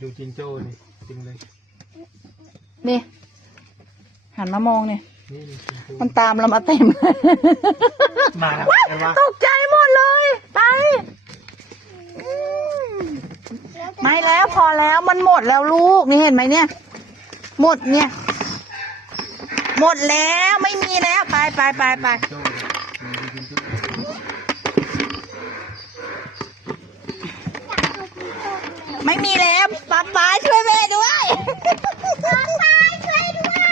ดูจิงโจ้นี่จริงเลย นี่ หันมามองเนี่ย นี่นี่จิงโจ้มันตามเรามาเต็มเลยมาแล้วกันวะตกใจหมดเลย ไปอืมไม่แล้วพอแล้วมันหมดแล้วลูก นี่เห็นไหมเนี่ย หมดเนี่ย หมดแล้วไม่มีแล้วไปไปไปไปโจ้นี่ดูจิงโจ้ ไม่มีแล้วป๊าป๊าช่วยแม่ด้วยป๊าป๊าช่วยด้วย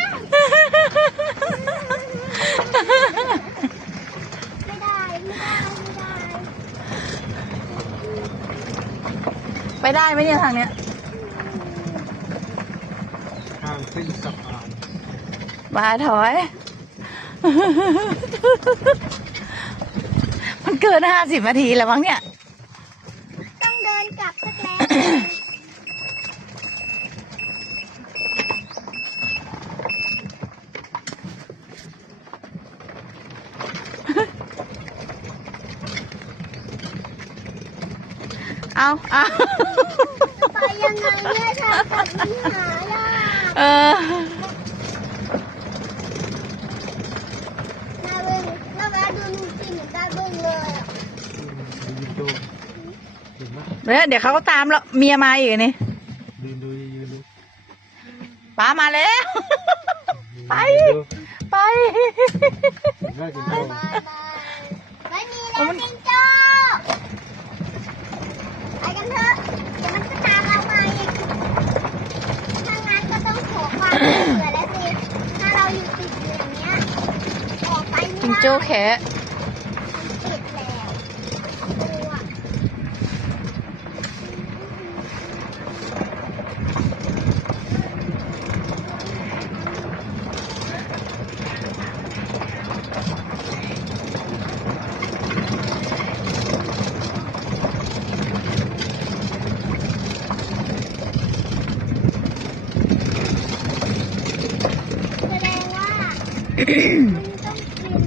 ไม่ได้ ไม่ได้ ไม่ได้ ไปได้ไหมเนี่ยทางเนี้ยข้างขึ้นสะพานมาถอย มันเกินห้าสิบนาทีแล้วมั้งเนี่ย ต้องเดินกลับสักแล้ว เอาเอาไปยังไงเนี่ยทางกับวิหารอะเออนาเบิ้งนาแวะดูหนูสิเหมือนตาเบิ้งเลยอะดูจิงโจ้เห็นไหมเดี๋ยวเดี๋ยวเขาก็ตามแล้วเมียมาอีกนี่ยืนดูยืนดูป้ามาแล้ว ไปไป เห็นไหมจิงโจ้มามาไม่มีแล้วจิงโจ้ไปกันเถอะเดี๋ยวมันจะตามเรามาอีกถ้างั้นก็ต้องขอความช่วยเหลือแล้วสิถ้าเราอยู่ติดอยู่อย่างเนี้ยออกไป ไม่จิง ได้ โจ้แคะ ติดแล้วกลัว แสดงว่า มันต้องกิน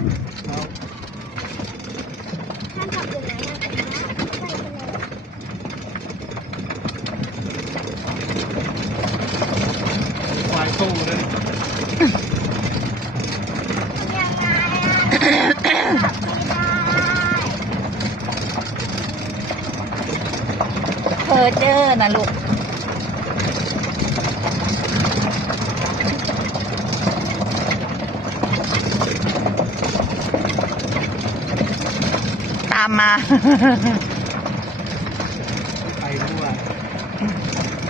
เอา ท่านขับอยู่ไหนนะใส่ไปเลย ควาย สู้เลยยังไงอะขับไม่ได้เพอเจอนะลูกตามมา